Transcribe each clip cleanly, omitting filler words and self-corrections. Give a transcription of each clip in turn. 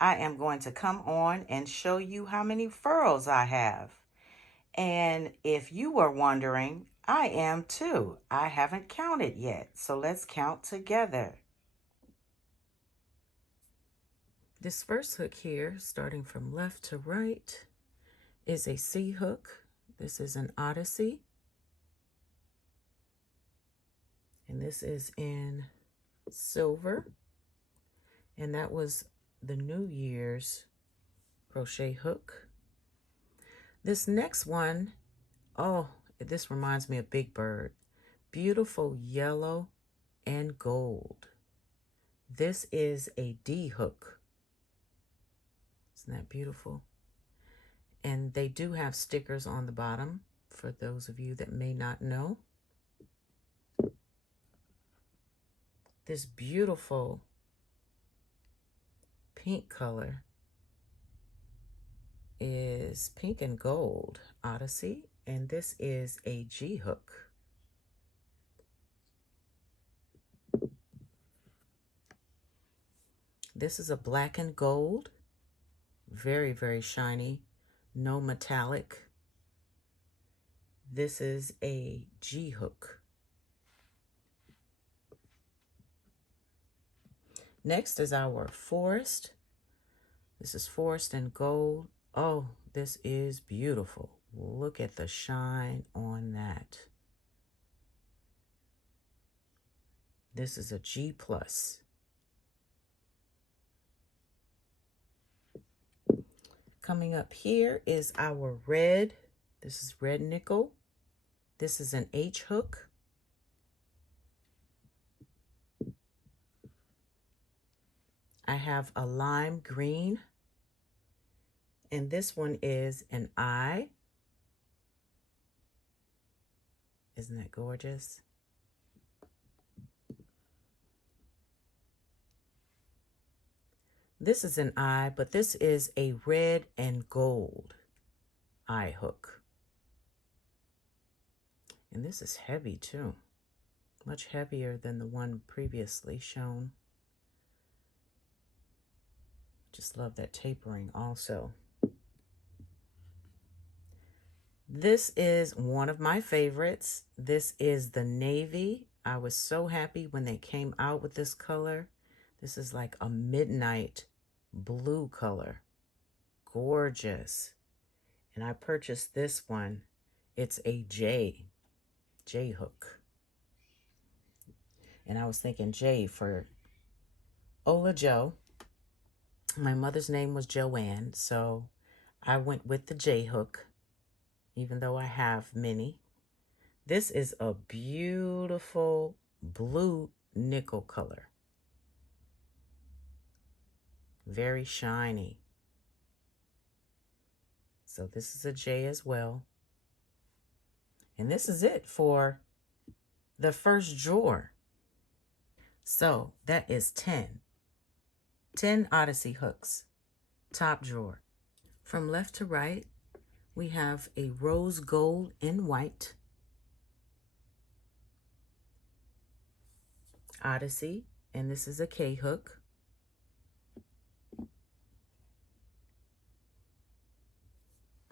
I am going to come on and show you how many furls I have. And if you were wondering, I am too. I haven't counted yet, so let's count together. This first hook here, starting from left to right, is a C hook. This is an Odyssey. And this is in silver. And that was the New Year's crochet hook. This next one, oh, this reminds me of Big Bird. Beautiful yellow and gold. This is a D hook. Isn't that beautiful? And they do have stickers on the bottom for those of you that may not know. This beautiful pink color is pink and gold Odyssey, and this is a G hook. This is a black and gold, very, very shiny, no metallic. This is a G hook. Next is our forest. This is forest and gold. Oh, this is beautiful. Look at the shine on that. This is a G plus. Coming up here is our red. This is red nickel. This is an H hook. I have a lime green, and this one is an I. Isn't that gorgeous? This is an I, but this is a red and gold I hook. And this is heavy too, much heavier than the one previously shown. Just love that tapering also. This is one of my favorites. This is the navy. I was so happy when they came out with this color. This is like a midnight blue color. Gorgeous. And I purchased this one. It's a J hook. And I was thinking J for OlaJoe. My mother's name was Joanne, so I went with the J hook, even though I have many. This is a beautiful blue nickel color. Very shiny. So this is a J as well. And this is it for the first drawer. So that is 10. 10 Odyssey hooks, top drawer. From left to right, we have a rose gold and white Odyssey, and this is a K hook.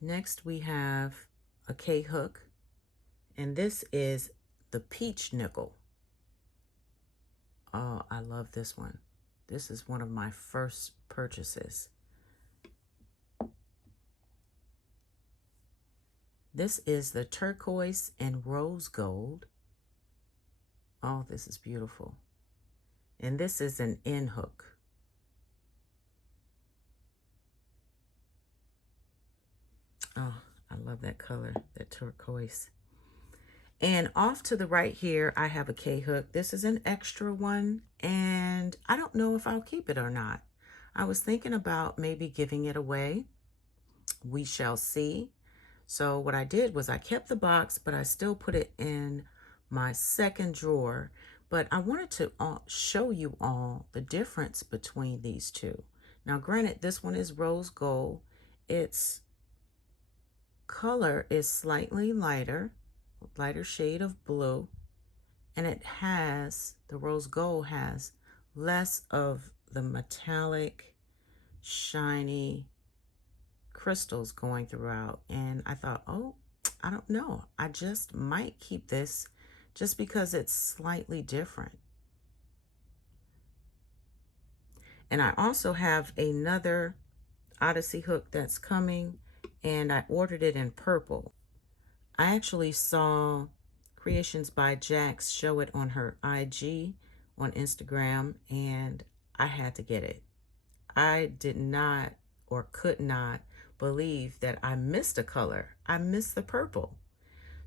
Next we have a K hook, and this is the peach nickel. Oh, I love this one. This is one of my first purchases. This is the turquoise and rose gold. Oh, this is beautiful. And this is an N hook. Oh, I love that color, that turquoise. And off to the right here, I have a K hook. This is an extra one, and I don't know if I'll keep it or not. I was thinking about maybe giving it away. We shall see. So what I did was I kept the box, but I still put it in my second drawer. But I wanted to show you all the difference between these two. Now, granted, this one is rose gold. Its color is slightly lighter shade of blue, and it has, the rose gold has less of the metallic shiny crystals going throughout. And I thought, oh, I don't know. I just might keep this just because it's slightly different. And I also have another Odyssey hook that's coming, and I ordered it in purple. I actually saw Creations by Jax show it on her IG on Instagram, and I had to get it. I did not or could not believe that I missed a color. I missed the purple.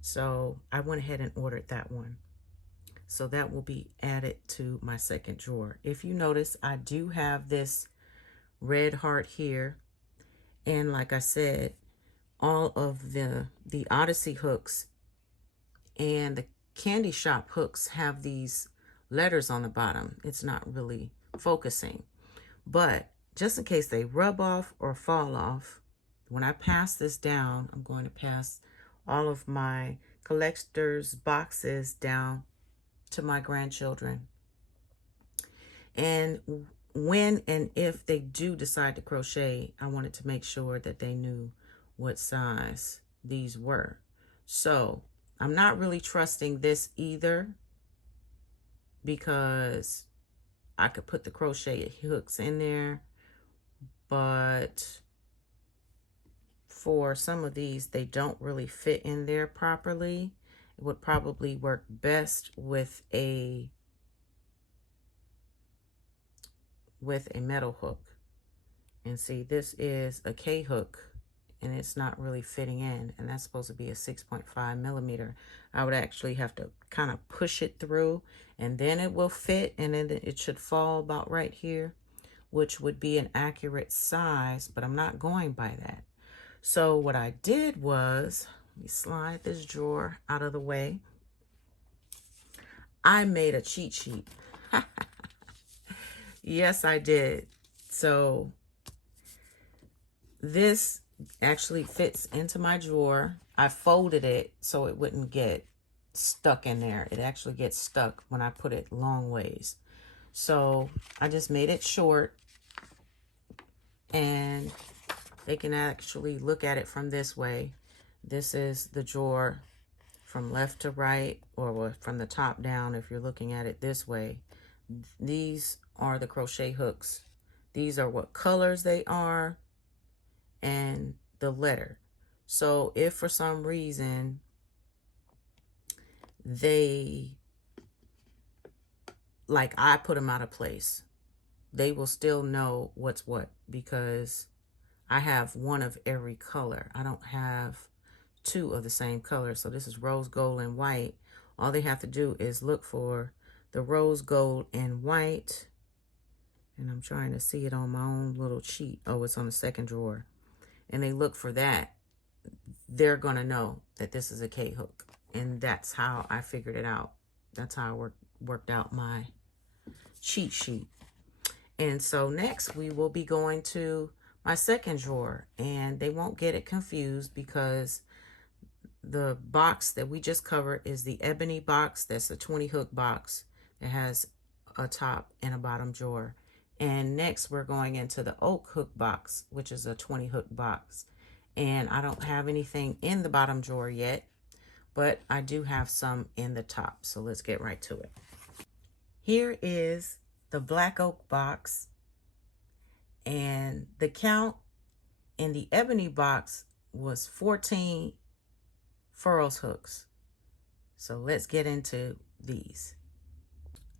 So I went ahead and ordered that one. So that will be added to my second drawer. If you notice, I do have this red heart here. And like I said, all of the Odyssey hooks and the Candy Shop hooks have these letters on the bottom. It's not really focusing. But just in case they rub off or fall off, when I pass this down, I'm going to pass all of my collector's boxes down to my grandchildren. And when and if they do decide to crochet, I wanted to make sure that they knew what size these were. So I'm not really trusting this either, because I could put the crochet hooks in there, but for some of these, they don't really fit in there properly. It would probably work best with a metal hook. And see, this is a K hook, and it's not really fitting in, and that's supposed to be a 6.5 millimeter. I would actually have to kind of push it through, and then it will fit, and then it should fall about right here, which would be an accurate size, but I'm not going by that. So what I did was, let me slide this drawer out of the way. I made a cheat sheet. Yes, I did. So this actually fits into my drawer. I folded it so it wouldn't get stuck in there. It actually gets stuck when I put it long ways. So I just made it short, and they can actually look at it from this way. This is the drawer from left to right, or from the top down if you're looking at it this way. These are the crochet hooks. These are what colors they are and the letter. So if for some reason they, like I put them out of place, they will still know what's what, because I have one of every color. I don't have two of the same color. So this is rose gold and white. All they have to do is look for the rose gold and white. And I'm trying to see it on my own little cheat. Oh, it's on the second drawer. And they look for that. They're going to know that this is a K hook. And that's how I figured it out. That's how I worked out my cheat sheet. And so next we will be going to my second drawer. And they won't get it confused, because the box that we just covered is the ebony box. That's a 20 hook box. It has a top and a bottom drawer. And next we're going into the oak hook box, which is a 20 hook box. And I don't have anything in the bottom drawer yet, but I do have some in the top. So let's get right to it. Here is the black oak box, and the count in the ebony box was 14 Furls hooks. So let's get into these.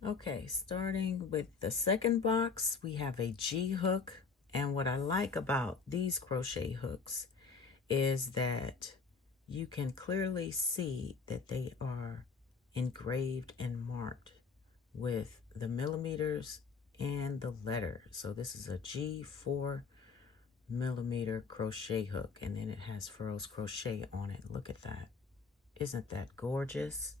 Okay, starting with the second box, we have a G hook. And what I like about these crochet hooks is that you can clearly see that they are engraved and marked with the millimeters and the letter. So this is a G4 millimeter crochet hook, and then it has Furls Crochet on it. Look at that. Isn't that gorgeous?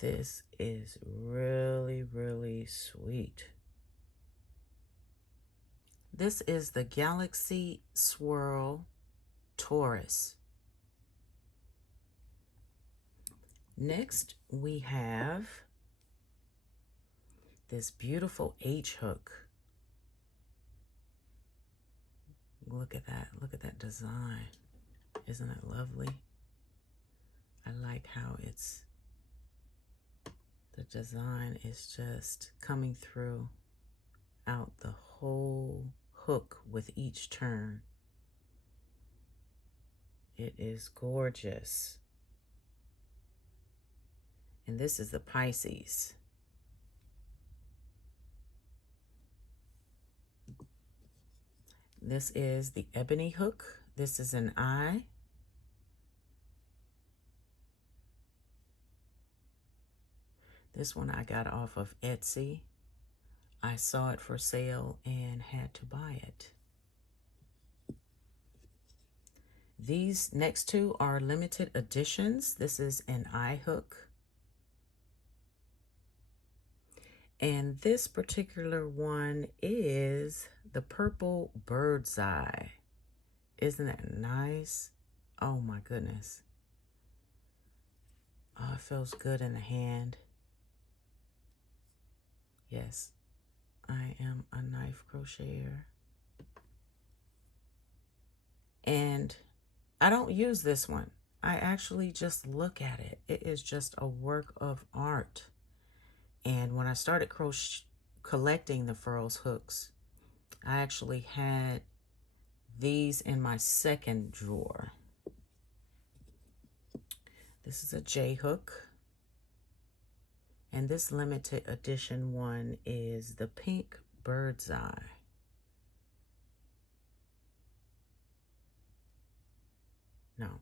This is really, really sweet. This is the Galaxy Swirl Taurus. Next, we have this beautiful H hook. Look at that. Look at that design. Isn't it lovely? I like how the design is just coming through out the whole hook with each turn. It is gorgeous. And this is the Pisces. This is the ebony hook. This is an I. This one I got off of Etsy. I saw it for sale and had to buy it. These next two are limited editions. This is an I hook. And this particular one is the purple bird's eye. Isn't that nice? Oh my goodness. Oh, it feels good in the hand. Yes, I am a knife crocheter. And I don't use this one. I actually just look at it. It is just a work of art. And when I started collecting the Furls hooks, I actually had these in my second drawer. This is a J hook. And this limited edition one is the pink bird's eye. No.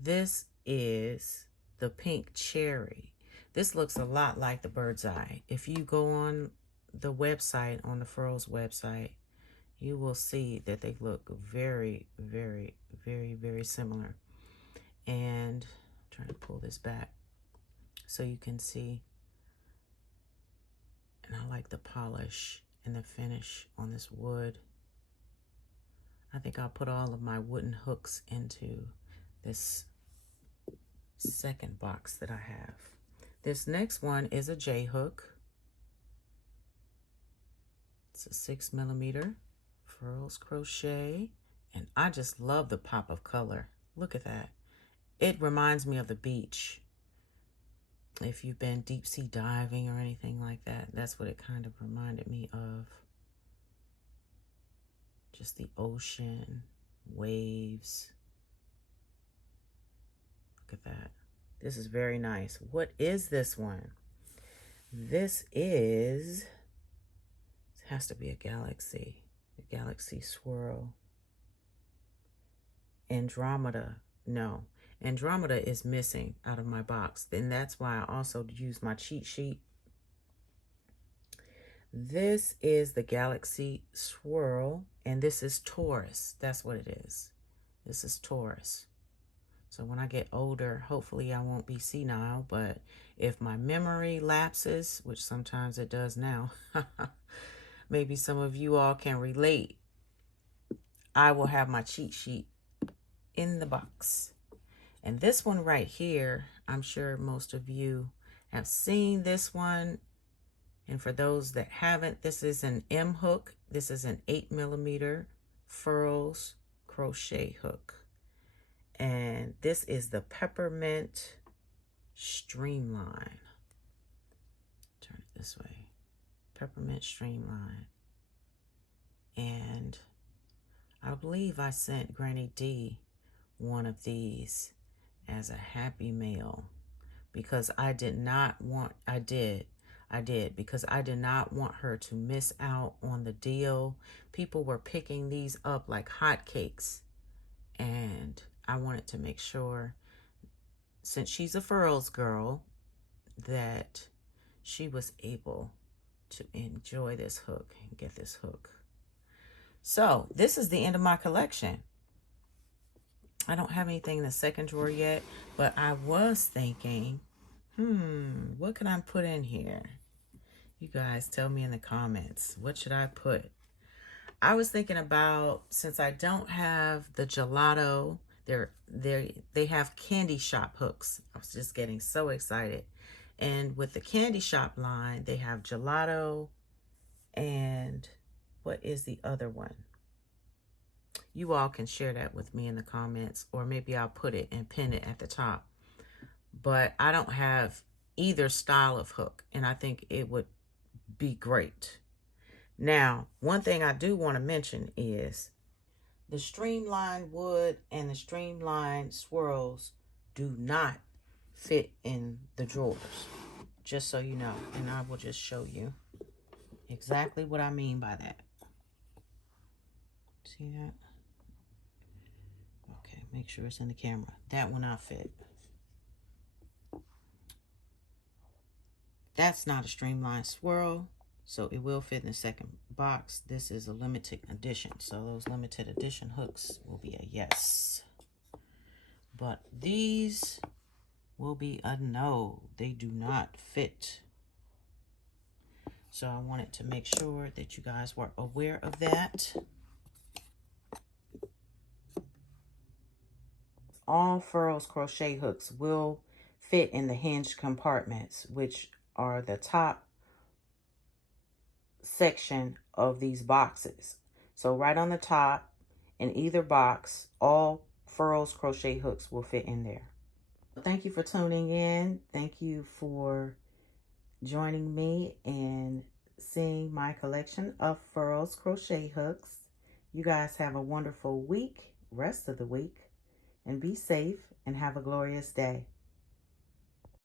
This is the pink cherry. This looks a lot like the bird's eye. If you go on the website, on the Furls website, you will see that they look very, very, very, very similar. And I'm trying to pull this back so you can see. And I like the polish and the finish on this wood. I think I'll put all of my wooden hooks into this second box that I have. This next one is a J hook. It's a 6mm Furls crochet. And I just love the pop of color. Look at that. It reminds me of the beach. If you've been deep sea diving or anything like that, that's what it kind of reminded me of. Just the ocean, waves. Look at that. This is very nice. What is this one? This is, it has to be a galaxy swirl. Andromeda, no. Andromeda is missing out of my box. And that's why I also use my cheat sheet. This is the Galaxy Swirl, and this is Taurus. That's what it is. This is Taurus. So when I get older, hopefully I won't be senile, but if my memory lapses, which sometimes it does now, maybe some of you all can relate, I will have my cheat sheet in the box. And this one right here, I'm sure most of you have seen this one. And for those that haven't, this is an M hook. This is an 8mm Furls crochet hook. And this is the Peppermint Streamline. Turn it this way. Peppermint Streamline. And I believe I sent Granny D one of these as a happy mail because I did not want, I did because I did not want her to miss out on the deal. People were picking these up like hotcakes, and I wanted to make sure, since she's a Furls girl, that she was able to enjoy this hook and get this hook. So this is the end of my collection. I don't have anything in the second drawer yet, but I was thinking, what can I put in here? You guys tell me in the comments, what should I put? I was thinking about, since I don't have the gelato, they have candy shop hooks. I was just getting so excited. And with the candy shop line, they have gelato and what is the other one? You all can share that with me in the comments, or maybe I'll put it and pin it at the top. But I don't have either style of hook, and I think it would be great. Now, one thing I do want to mention is the streamlined wood and the streamlined swirls do not fit in the drawers, just so you know. And I will just show you exactly what I mean by that. See that? Okay, make sure it's in the camera. That will not fit. That's not a streamlined swirl, so it will fit in the second box. This is a limited edition, so those limited edition hooks will be a yes. But these will be a no. They do not fit. So I wanted to make sure that you guys were aware of that. All Furls crochet hooks will fit in the hinge compartments, which are the top section of these boxes. So right on the top in either box, all Furls crochet hooks will fit in there. Thank you for tuning in. Thank you for joining me and seeing my collection of Furls crochet hooks. You guys have a wonderful week, rest of the week, and be safe and have a glorious day.